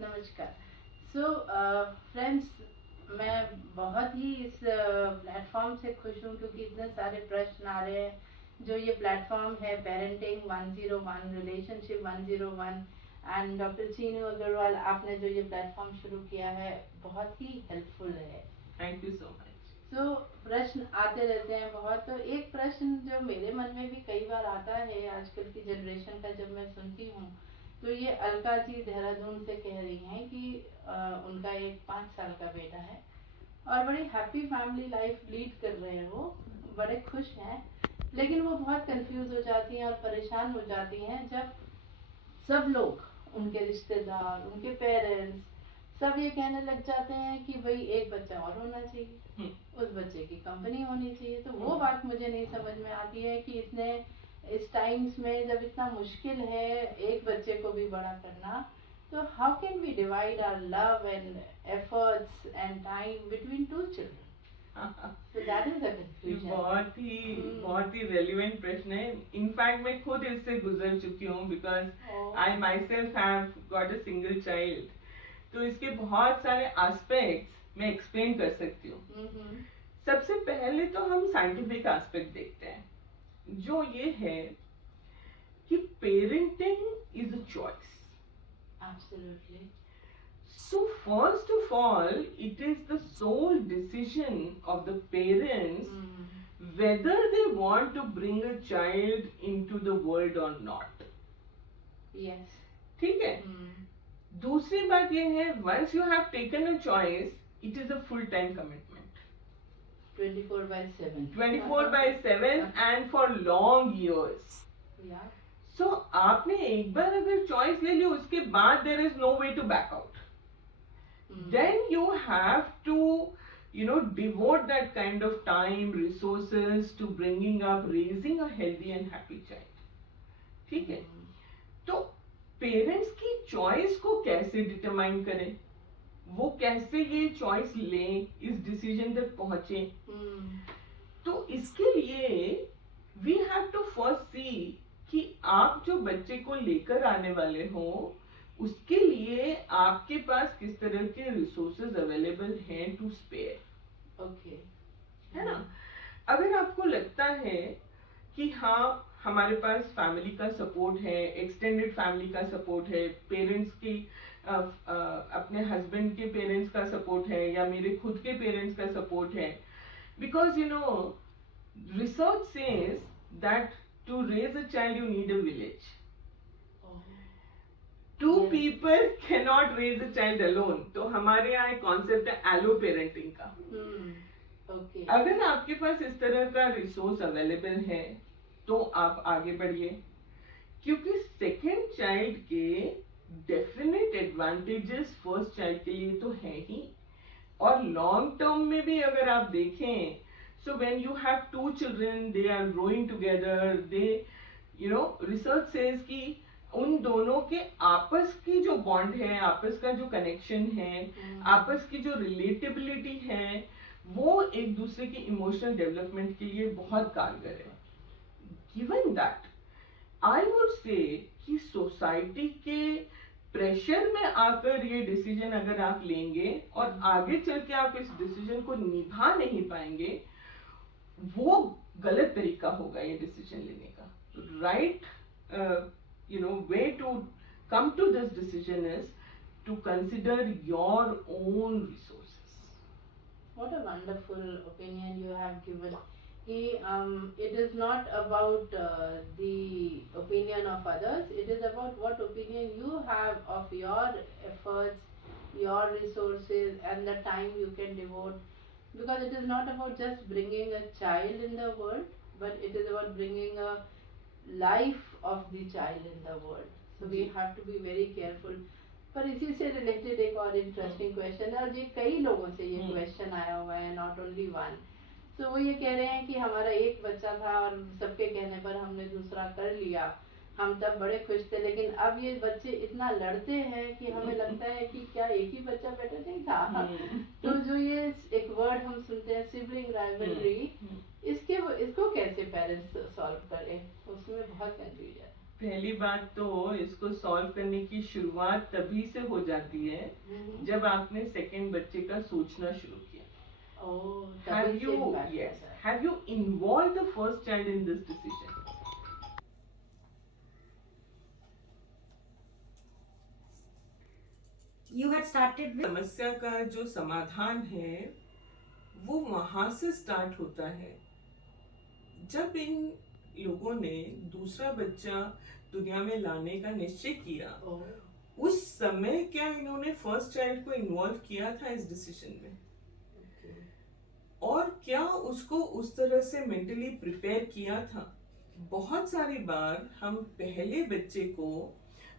नमस्कार। So friends, मैं बहुत ही इस प्लेटफॉर्म से खुश हूँ क्योंकि इतने सारे प्रश्न आ रहे हैं। जो ये प्लेटफॉर्म है parenting 101, relationship 101, and doctor Chinu Agarwal, आपने जो ये प्लेटफॉर्म शुरू किया है बहुत ही हेल्पफुल है। Thank you so much. So प्रश्न आते रहते हैं बहुत। तो एक प्रश्न जो मेरे मन में भी कई बार आता है आजकल की जनरेशन का, जब मैं सुनती हूँ, तो ये अलका जी देहरादून से कह रही हैं कि उनका एक 5 साल का बेटा है और बड़ी हैप्पी फैमिली लाइफ लीड कर रहे हैं, वो बड़े खुश हैं, लेकिन वो बहुत कंफ्यूज हो जाती हैं और परेशान हो जाती हैं जब सब लोग, उनके रिश्तेदार, उनके पेरेंट्स, सब ये कहने लग जाते हैं कि भाई एक बच्चा और होना चाहिए, उस बच्चे की कंपनी होनी चाहिए। तो वो बात मुझे नहीं समझ में आती है कि इतने इस टाइम्स में जब इतना मुश्किल है एक बच्चे को भी बड़ा करना, तो how can we divide our love and efforts and time between two children? So that is the confusion. बहुत ही रेलिवेंट प्रश्न है। इनफैक्ट मैं खुद इससे गुजर चुकी हूँ because I my self have got a single child. तो इसके बहुत सारे एस्पेक्ट्स मैं एक्सप्लेन कर सकती हूँ। सबसे पहले तो हम साइंटिफिक एस्पेक्ट देखते हैं, जो ये है कि parenting is a choice. Absolutely. So first of all, it is the sole decision of the parents whether they want to bring a child into the world or not. Yes. ठीक है? दूसरी बात ये है, once you have taken a choice, it is a full-time commitment. 24/7. 24/7 and for long years. Yeah. So आपने एक बार अगर choice ले ली, उसके बाद there is no way to back out. Then you have to, devote that kind of time, resources to bringing up, raising a healthy and happy child. ठीक है? तो parents की चॉइस को कैसे डिटरमाइन करें, वो कैसे ये चॉइस लें, इस डिसीजन तक पहुंचे? तो इसके लिए वी हैव टू फर्स्ट सी कि आप जो बच्चे को लेकर आने वाले हो, उसके लिए आपके पास किस तरह के रिसोर्सेज अवेलेबल हैं टू स्पेयर। ओके, है ना? अगर आपको लगता है कि हाँ, हमारे पास फैमिली का सपोर्ट है, एक्सटेंडेड फैमिली का सपोर्ट है, पेरेंट्स की अपने हस्बैंड के पेरेंट्स का सपोर्ट है, या मेरे खुद के पेरेंट्स का सपोर्ट है, because research says that to raise a child you need a village. Two people cannot raise a child alone. तो हमारे यहाँ एक कॉन्सेप्ट है एलो पेरेंटिंग का। Okay. अगर आपके पास इस तरह का रिसोर्स अवेलेबल है तो आप आगे बढ़िए, क्योंकि सेकेंड चाइल्ड के डेफिनेट एडवांटेजेस फर्स्ट चाइल्ड के लिए तो है ही, और लॉन्ग टर्म में भी अगर आप देखें, so when you have two children, they are growing together, they research says कि उन दोनों के आपस की जो बॉन्ड है, आपस का जो कनेक्शन है, आपस की जो रिलेटेबिलिटी है, वो एक दूसरे के इमोशनल डेवलपमेंट के लिए बहुत कारगर है। Given that, I would say कि सोसाइटी के प्रेशर में आकर ये डिसीजन अगर आप लेंगे और आगे चल के आप इस डिसीजन को निभा नहीं पाएंगे, वो गलत तरीका होगा ये डिसीजन लेने का। Right way to come to this decision is to consider your own resources. What a wonderful opinion you have given. It is not about the opinion of others, it is about what opinion you have of your efforts, your resources, and the time you can devote. Because it is not about just bringing a child in the world, but it is about bringing a life of the child in the world. So we have to be very careful. पर इसी से related एक और interesting question है, और ये कई लोगों से ये क्वेश्चन आया हुआ है, नॉट ओनली वन। तो वो ये कह रहे हैं कि हमारा एक बच्चा था और सबके कहने पर हमने दूसरा कर लिया, हम तब बड़े खुश थे, लेकिन अब ये बच्चे इतना लड़ते हैं कि हमें लगता है कि क्या एक ही बच्चा बेटर नहीं था। तो जो ये एक वर्ड हम सुनते हैं सिबलिंग राइवलरी, इसको कैसे पेरेंट्स सॉल्व करें, उसमें बहुत कंफ्यूजन है। पहली बात तो इसको सॉल्व करने की शुरुआत तभी से हो जाती है जब आपने सेकंड बच्चे का सोचना शुरू किया. Have you involved the first child in this decision? You had started with समस्या का जो समाधान है वो वहां से स्टार्ट होता है जब इन लोगों ने दूसरा बच्चा दुनिया में लाने का निश्चय किया. उस समय क्या इन्होंने फर्स्ट चाइल्ड को इन्वॉल्व किया था इस डिसीजन में, और क्या उसको उस तरह से मेंटली प्रिपेयर किया था. बहुत सारी बार हम पहले बच्चे को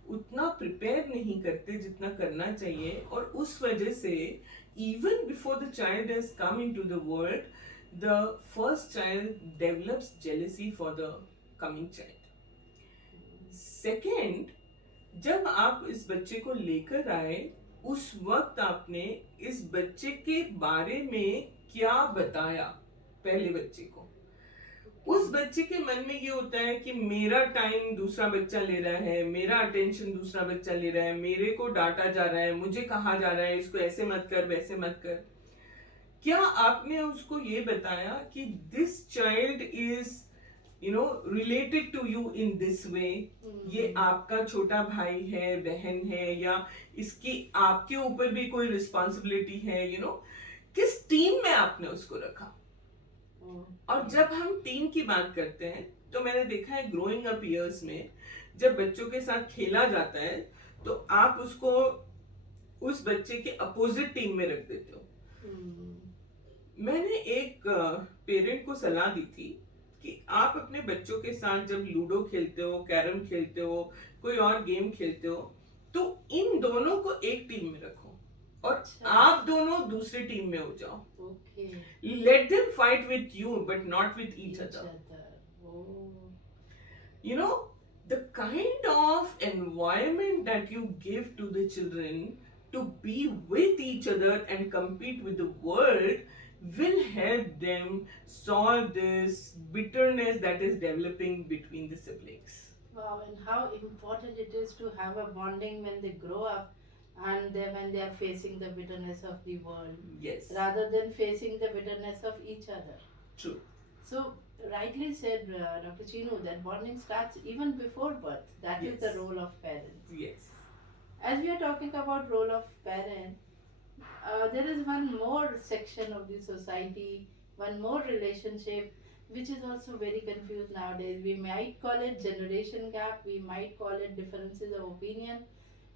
उतना प्रिपेयर नहीं करते जितना करना चाहिए, और उस वजह से even before the child has come into the world, the first child develops jealousy for the coming child. Second, जब आप इस बच्चे को लेकर आए उस वक्त आपने इस बच्चे के बारे में क्या बताया पहले बच्चे को. उस बच्चे के मन में ये होता है कि मेरा टाइम दूसरा बच्चा ले रहा है, मेरा अटेंशन दूसरा बच्चा ले रहा है, मेरे को डांटा जा रहा है, मुझे कहा जा रहा है इसको ऐसे मत कर वैसे मत कर. क्या आपने उसको ये बताया कि this child is related to you in this way, ये आपका छोटा भाई है, बहन है, या इसकी आपके ऊपर भी कोई रिस्पॉन्सिबिलिटी है, किस टीम में आपने उसको रखा. और जब हम टीम की बात करते हैं तो मैंने देखा है ग्रोइंग अप ईयर्स में जब बच्चों के साथ खेला जाता है तो आप उसको उस बच्चे के अपोजिट टीम में रख देते हो. मैंने एक पेरेंट को सलाह दी थी कि आप अपने बच्चों के साथ जब लूडो खेलते हो, कैरम खेलते हो, कोई और गेम खेलते हो, तो इन दोनों को एक टीम में रखो और आप दोनों दूसरी टीम में हो जाओ. Let them fight with you but not with each other. The kind of environment that you give to the children to be with each other and compete with the world will help them solve this bitterness that is developing between the siblings. Wow, and how important it is to have a bonding when they grow up and then when they are facing the bitterness of the world. Yes. Rather than facing the bitterness of each other. True. So, rightly said Dr. Chinu that bonding starts even before birth. That is the role of parents. Yes. As we are talking about role of parent, there is one more section of the society, one more relationship which is also very confused nowadays. We might call it generation gap, we might call it differences of opinion.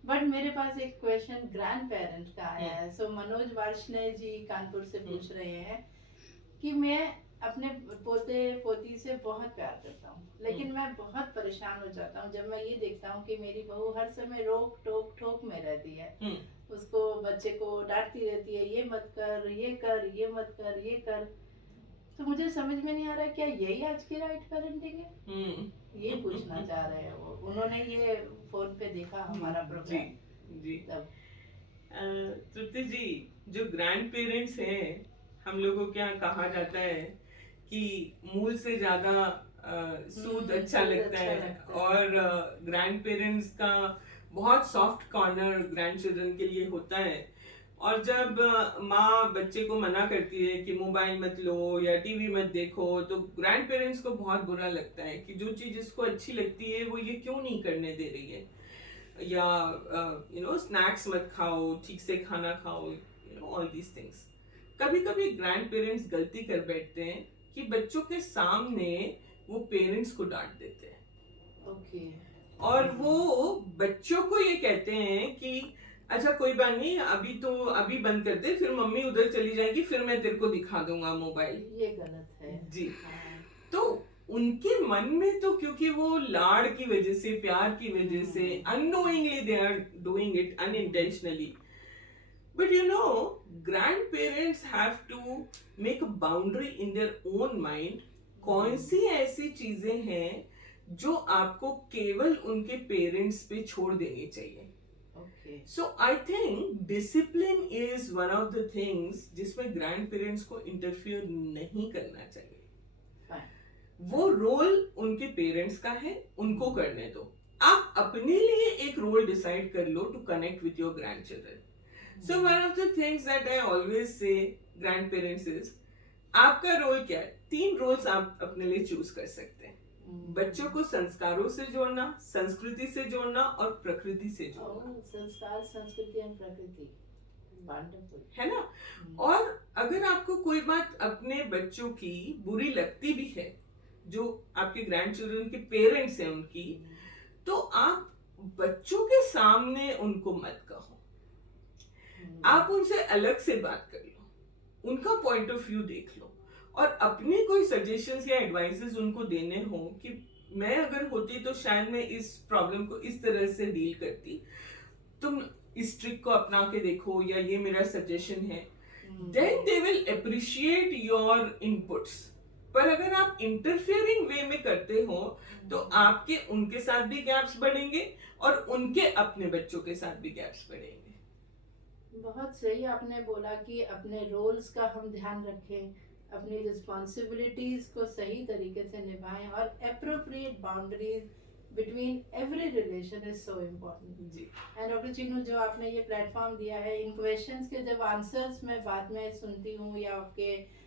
But मेरे पास एक question grand parent का आया है. सो मनोज वार्ष्णेय जी कानपुर से पूछ रहे हैं कि मैं अपने पोते पोती से बहुत प्यार करता हूँ, लेकिन मैं बहुत परेशान हो जाता हूँ जब मैं ये देखता हूँ कि मेरी बहू हर समय रोक टोक ठोक में रहती है. उसको बच्चे को डांटती रहती है, ये मत कर, ये कर, ये मत कर, ये कर. तो मुझे समझ में नहीं आ रहा क्या यही आज की राइट पेरेंटिंग है. ये पूछना चाह रहे हैं वो. उन्होंने ये फोन पे देखा हमारा प्रोग्राम. जी तब तृप्ति जी, जो ग्रैंड पेरेंट्स हैं, हम लोगों के यहाँ कहा जाता है कि मूल से ज्यादा सूद अच्छा लगता है, और ग्रैंड पेरेंट्स का बहुत सॉफ्ट कॉर्नर ग्रैंड चिल्ड्रन के लिए होता है. और जब माँ बच्चे को मना करती है कि मोबाइल मत लो या टीवी मत देखो, तो ग्रैंड पेरेंट्स को बहुत बुरा लगता है कि जो चीज इसको अच्छी लगती है वो ये क्यों नहीं करने दे रही है, या स्नैक्स मत खाओ, ठीक से खाना खाओ, ऑल दीज थिंग्स. कभी कभी ग्रैंड पेरेंट्स गलती कर बैठते हैं कि बच्चों के सामने वो पेरेंट्स को डांट देते हैं. और वो बच्चों को ये कहते हैं कि अच्छा कोई बात नहीं, अभी बंद कर दे, फिर मम्मी उधर चली जाएगी, फिर मैं तेरे को दिखा दूंगा मोबाइल. ये गलत है जी. तो उनके मन में तो क्योंकि वो लाड़ की वजह से, प्यार की वजह से, unknowingly they are doing it unintentionally. But grandparents have to make a boundary in their own mind. कौन सी ऐसी चीजें हैं जो आपको केवल उनके पेरेंट्स पे छोड़ देनी चाहिए. So I think discipline is one of the things जिसमें ग्रैंड पेरेंट्स को इंटरफियर नहीं करना चाहिए. वो रोल उनके पेरेंट्स का है, उनको करने दो. आप अपने लिए एक रोल डिसाइड कर लो to connect with your grandchildren. So one of the things that I always say grandparents is, आपका रोल क्या है? 3 रोल्स आप अपने लिए चूज कर सकते हैं. बच्चों को संस्कारों से जोड़ना, संस्कृति से जोड़ना और प्रकृति से जोड़ना. संस्कार, संस्कृति और प्रकृति, वंडरफुल, है ना? और अगर आपको कोई बात अपने बच्चों की बुरी लगती भी है, जो आपके ग्रैंड चिल्ड्रन के पेरेंट्स हैं उनकी, तो आप बच्चों के सामने उनको मत कहो. आप उनसे अलग से बात कर लो, उनका पॉइंट ऑफ व्यू देख लो, और अपने कोई सजेशंस या एडवाइसेस उनको देने हो कि मैं अगर होती तो शायद मैं इस प्रॉब्लम को इस तरह से डील करती, तुम इस ट्रिक को अपना के देखो, या ये मेरा सजेशन है. Then they will appreciate your inputs. पर अगर आप इंटरफियरिंग वे में करते हो तो आपके उनके साथ भी गैप्स बढ़ेंगे और उनके अपने बच्चों के साथ भी गैप्स बढ़ेंगे. बहुत सही आपने बोला कि अपने रोल्स का हम ध्यान रखें, अपनी रिस्पॉन्सिबिलिटीज को सही तरीके से निभाएं, और appropriate boundaries between every relation is so important. जी. एंड डॉक्टर चिन्नू, जो आपने ये प्लेटफॉर्म दिया है, इन क्वेश्चंस के जब आंसर्स मैं बाद में सुनती हूँ या आपके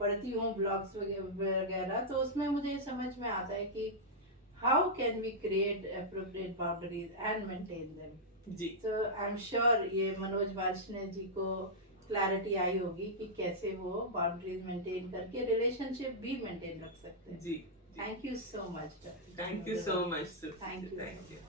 पढ़ती हूँ ब्लॉग्स वगैरह, तो उसमें मुझे समझ में आता है कि how can we create appropriate boundaries and maintain them. जी. तो आई एम श्योर ये मनोज वार्ष्णेय जी को क्लैरिटी आई होगी कि कैसे वो बाउंड्रीज मेंटेन करके रिलेशनशिप भी मेंटेन रख सकते हैं. जी. Thank you so much. Thank you so much. Thank you. Thank you.